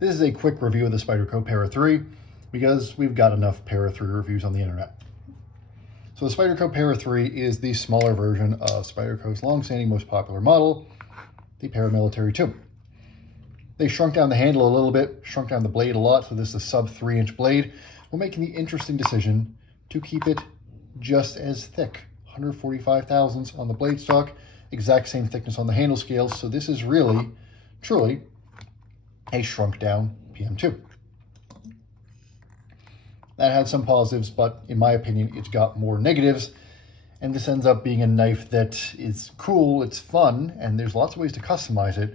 This is a quick review of the Spyderco Para 3 because we've got enough Para 3 reviews on the internet. So the Spyderco Para 3 is the smaller version of Spyderco's long-standing most popular model, the Paramilitary 2. They shrunk down the handle a little bit, shrunk down the blade a lot, so this is a sub 3-inch blade. We're making the interesting decision to keep it just as thick. 145 thousandths on the blade stock, exact same thickness on the handle scales, so this is really, truly, a shrunk down PM2. That had some positives, but in my opinion, it's got more negatives. And this ends up being a knife that is cool, it's fun, and there's lots of ways to customize it,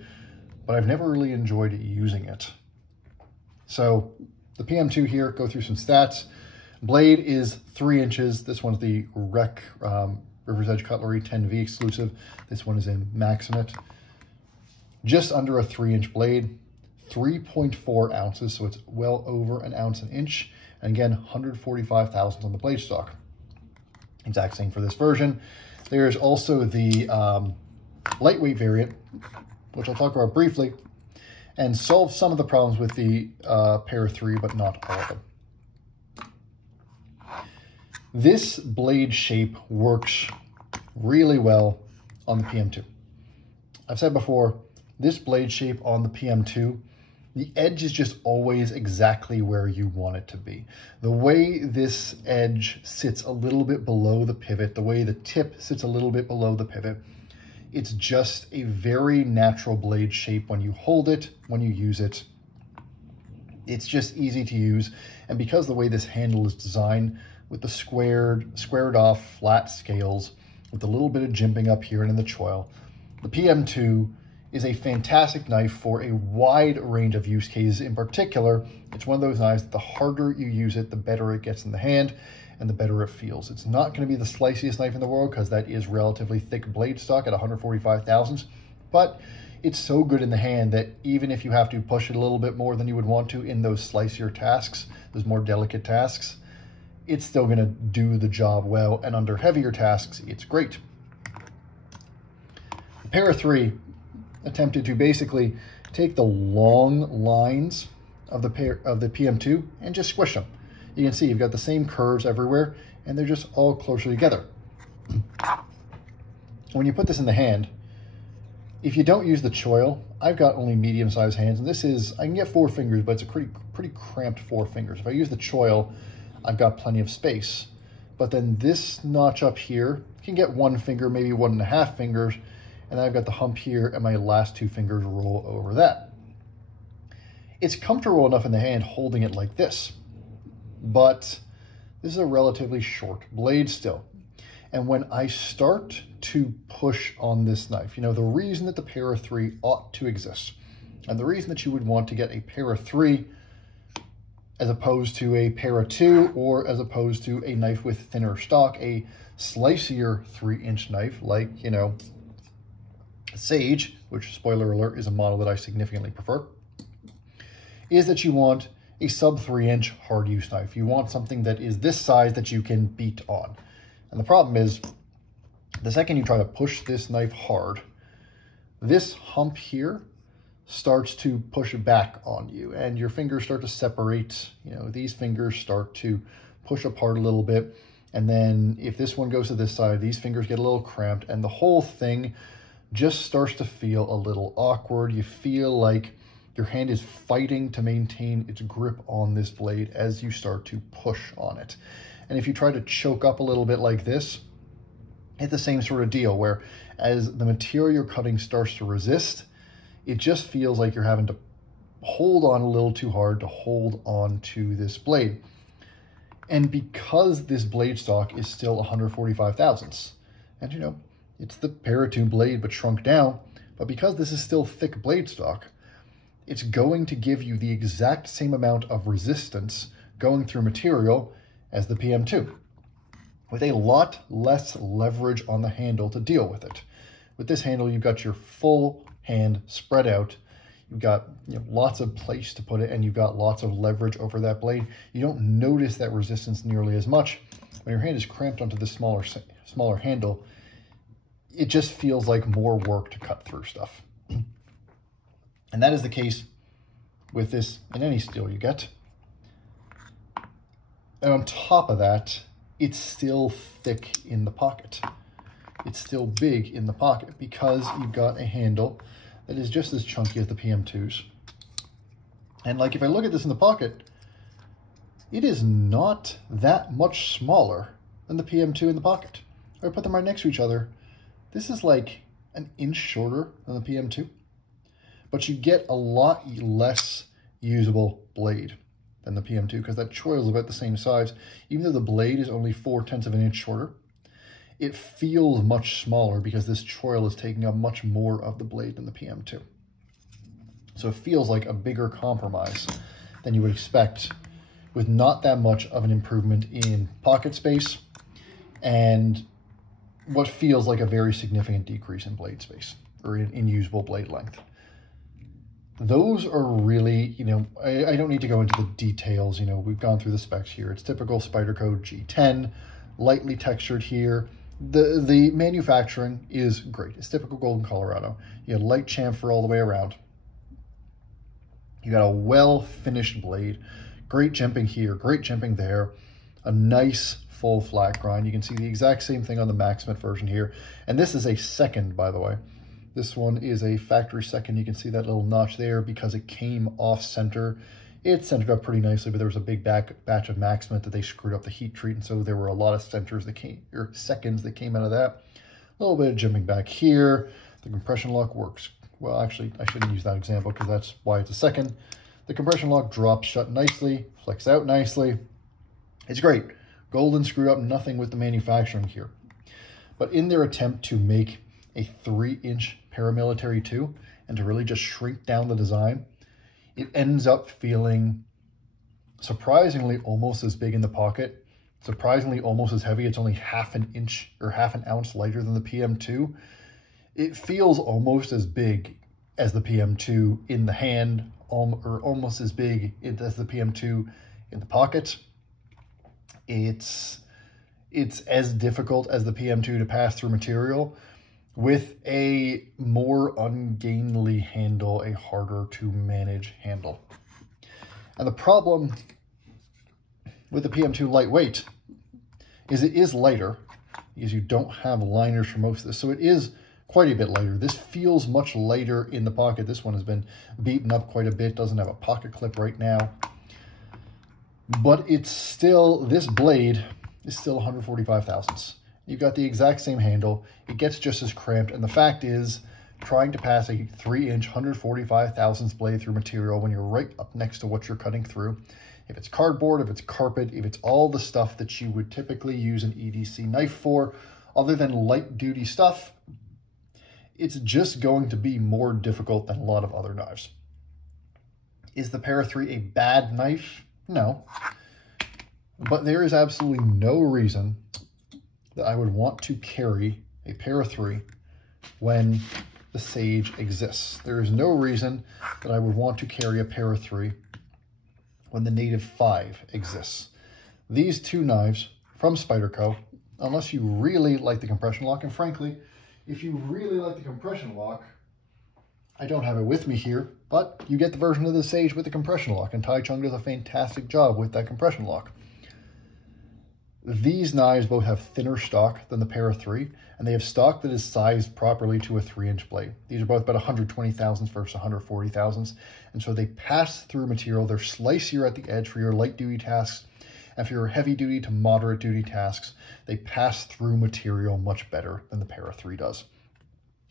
but I've never really enjoyed using it. So the PM2 here, go through some stats. Blade is 3 inches. This one's the Rec River's Edge Cutlery 10V exclusive. This one is in Maximate. Just under a 3-inch blade. 3.4 ounces, so it's well over an ounce an inch. And again, 145 thousandths on the blade stock. Exact same for this version. There's also the lightweight variant, which I'll talk about briefly, and solve some of the problems with the Para 3, but not all of them. This blade shape works really well on the PM2. I've said before, this blade shape on the PM2, the edge is just always exactly where you want it to be. The way this edge sits a little bit below the pivot, the way the tip sits a little bit below the pivot, it's just a very natural blade shape when you hold it, when you use it. It's just easy to use. And because the way this handle is designed with the squared off flat scales, with a little bit of jimping up here and in the choil, the PM2 is a fantastic knife for a wide range of use cases. In particular, it's one of those knives that the harder you use it, the better it gets in the hand and the better it feels. It's not going to be the sliciest knife in the world because that is relatively thick blade stock at 145 thousandths, but it's so good in the hand that even if you have to push it a little bit more than you would want to in those slicier tasks, those more delicate tasks, it's still going to do the job well, and under heavier tasks, it's great. The Para 3 attempted to basically take the long lines of the PM2 and just squish them. You can see you've got the same curves everywhere, and they're just all closer together. When you put this in the hand, if you don't use the choil, I've got only medium-sized hands, and this is, I can get 4 fingers, but it's a pretty cramped 4 fingers. If I use the choil, I've got plenty of space. But then this notch up here can get 1 finger, maybe 1.5 fingers, and then I've got the hump here, and my last 2 fingers roll over that. It's comfortable enough in the hand holding it like this, but this is a relatively short blade still. And when I start to push on this knife, you know, the reason that the Para 3 ought to exist, and the reason that you would want to get a Para 3 as opposed to a Para 2, or as opposed to a knife with thinner stock, a slicier 3-inch knife like, you know, Sage, which, spoiler alert, is a model that I significantly prefer, is that you want a sub 3-inch hard use knife. You want something that is this size that you can beat on. And the problem is, the second you try to push this knife hard, this hump here starts to push back on you, and your fingers start to separate. You know, these fingers start to push apart a little bit. And then if this one goes to this side, these fingers get a little cramped, and the whole thing just starts to feel a little awkward. You feel like your hand is fighting to maintain its grip on this blade as you start to push on it. And if you try to choke up a little bit like this, it's the same sort of deal where as the material you're cutting starts to resist, it just feels like you're having to hold on a little too hard to hold on to this blade. And because this blade stock is still 145 thousandths, and you know, it's the Para 2 blade, but shrunk down. But because this is still thick blade stock, it's going to give you the exact same amount of resistance going through material as the PM2, with a lot less leverage on the handle to deal with it. With this handle, you've got your full hand spread out. You've got, you know, lots of place to put it, and you've got lots of leverage over that blade. You don't notice that resistance nearly as much. When your hand is cramped onto the smaller handle, it just feels like more work to cut through stuff. And that is the case with this in any steel you get. And on top of that, it's still thick in the pocket. It's still big in the pocket because you've got a handle that is just as chunky as the PM2s. And like if I look at this in the pocket, it is not that much smaller than the PM2 in the pocket. If I put them right next to each other, this is like an inch shorter than the PM2. But you get a lot less usable blade than the PM2 because that choil is about the same size. Even though the blade is only 0.4 of an inch shorter, it feels much smaller because this choil is taking up much more of the blade than the PM2. So it feels like a bigger compromise than you would expect with not that much of an improvement in pocket space and what feels like a very significant decrease in blade space or in usable blade length. Those are really, I don't need to go into the details. We've gone through the specs here. It's typical Spyderco G10, lightly textured here. The manufacturing is great. It's typical Golden, Colorado. You have light chamfer all the way around. You got a well-finished blade. Great jimping here, great jimping there. A nice full flat grind. You can see the exact same thing on the Maximate version here. And this is a second, by the way. This one is a factory second. You can see that little notch there because it came off center. It centered up pretty nicely, but there was a big batch of Maximate that they screwed up the heat treat, and so there were a lot of centers that came, or seconds that came out of that. A little bit of jimping back here. The compression lock works. Well, actually, I shouldn't use that example because that's why it's a second. The compression lock drops shut nicely, flicks out nicely. It's great. Golden screwed up nothing with the manufacturing here. But in their attempt to make a 3-inch paramilitary 2 and to really just shrink down the design, it ends up feeling surprisingly almost as big in the pocket, surprisingly almost as heavy. It's only half an inch or half an ounce lighter than the PM2. It feels almost as big as the PM2 in the hand, or almost as big as the PM2 in the pocket. It's as difficult as the PM2 to pass through material, with a more ungainly handle, a harder to manage handle. And the problem with the PM2 lightweight is it is lighter because you don't have liners for most of this. So it is quite a bit lighter. This feels much lighter in the pocket. This one has been beaten up quite a bit, doesn't have a pocket clip right now. But it's still, this blade is still 145 thousandths. You've got the exact same handle. It gets just as cramped. And the fact is, trying to pass a 3-inch 145 thousandths blade through material when you're right up next to what you're cutting through, if it's cardboard, if it's carpet, if it's all the stuff that you would typically use an EDC knife for, other than light duty stuff, it's just going to be more difficult than a lot of other knives. Is the Para 3 a bad knife? No. But there is absolutely no reason that I would want to carry a Para 3 when the Sage exists. There is no reason that I would want to carry a Para 3 when the Native 5 exists. These two knives from Spyderco, unless you really like the compression lock, and frankly, if you really like the compression lock, I don't have it with me here, but you get the version of the Sage with the compression lock, and Tai Chung does a fantastic job with that compression lock. These knives both have thinner stock than the Para 3, and they have stock that is sized properly to a 3-inch blade. These are both about 120 thousandths versus 140 thousandths, and so they pass through material. They're slicier at the edge for your light-duty tasks, and for your heavy-duty to moderate-duty tasks, they pass through material much better than the Para 3 does.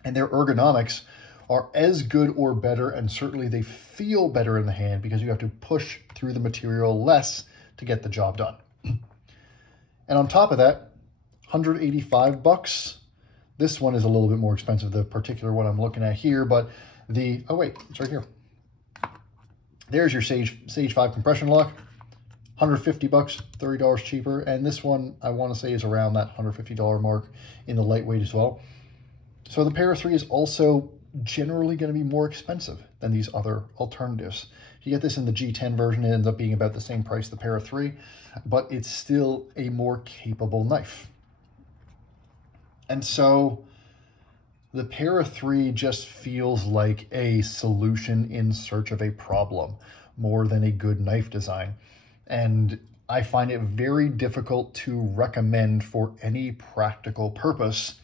And their ergonomics are as good or better, and certainly they feel better in the hand because you have to push through the material less to get the job done. And on top of that, 185 bucks. This one is a little bit more expensive, the particular one I'm looking at here, but the, oh wait, it's right here. There's your Sage 5 compression lock, 150 bucks, $30 cheaper. And this one, I want to say, is around that $150 mark in the lightweight as well. So the Para 3 is also generally going to be more expensive than these other alternatives. If you get this in the G10 version, it ends up being about the same price as the Para 3, but it's still a more capable knife. And so the Para 3 just feels like a solution in search of a problem more than a good knife design. And I find it very difficult to recommend for any practical purpose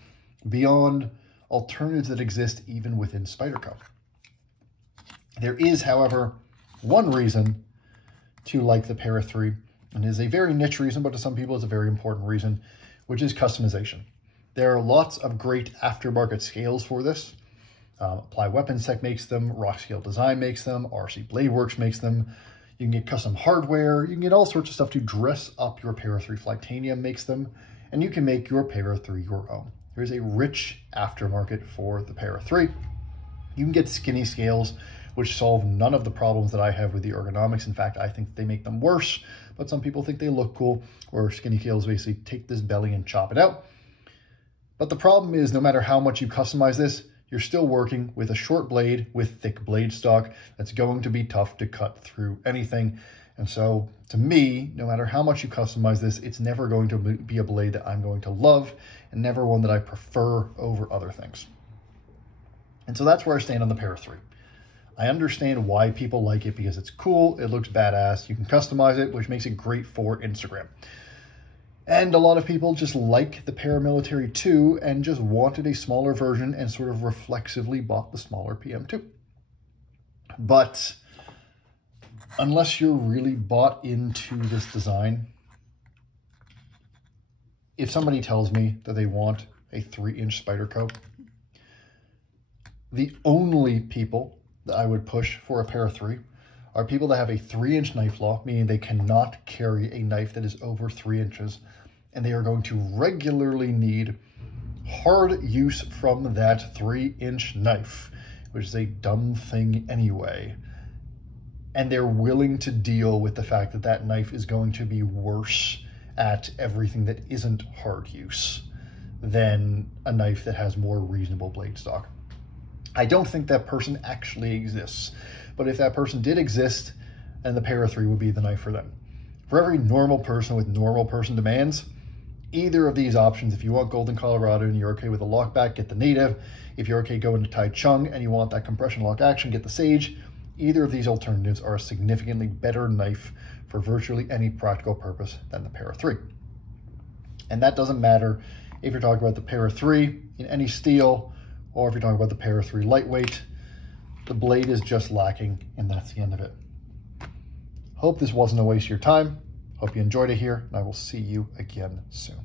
beyond alternatives that exist even within Spyderco. There is, however, one reason to like the Para 3, and it is a very niche reason, but to some people it's a very important reason, which is customization. There are lots of great aftermarket scales for this. Apply Weapons Tech makes them, Rock Scale Design makes them, RC Blade Works makes them. You can get custom hardware, you can get all sorts of stuff to dress up your Para 3. Flitanium makes them, and you can make your Para 3 your own. There's a rich aftermarket for the Para 3. You can get skinny scales, which solve none of the problems that I have with the ergonomics. In fact, I think they make them worse, but some people think they look cool, where skinny scales basically take this belly and chop it out. But the problem is, no matter how much you customize this, you're still working with a short blade with thick blade stock that's going to be tough to cut through anything. And so, to me, no matter how much you customize this, it's never going to be a blade that I'm going to love, and never one that I prefer over other things. And so that's where I stand on the Para 3. I understand why people like it, because it's cool, it looks badass, you can customize it, which makes it great for Instagram. And a lot of people just like the Paramilitary 2 and just wanted a smaller version and sort of reflexively bought the smaller PM2. But unless you're really bought into this design, if somebody tells me that they want a 3-inch Spyderco, the only people that I would push for a Para 3 are people that have a 3-inch knife law, meaning they cannot carry a knife that is over 3 inches, and they are going to regularly need hard use from that 3-inch knife, which is a dumb thing anyway. And they're willing to deal with the fact that that knife is going to be worse at everything that isn't hard use than a knife that has more reasonable blade stock. I don't think that person actually exists, but if that person did exist, then the Para 3 would be the knife for them. For every normal person with normal person demands, either of these options, if you want Golden Colorado and you're okay with a lockback, get the Native. If you're okay going to Tai Chung and you want that compression lock action, get the Sage. Either of these alternatives are a significantly better knife for virtually any practical purpose than the Para 3. And that doesn't matter if you're talking about the Para 3 in any steel, or if you're talking about the Para 3 lightweight. The blade is just lacking, and that's the end of it. Hope this wasn't a waste of your time. Hope you enjoyed it here, and I will see you again soon.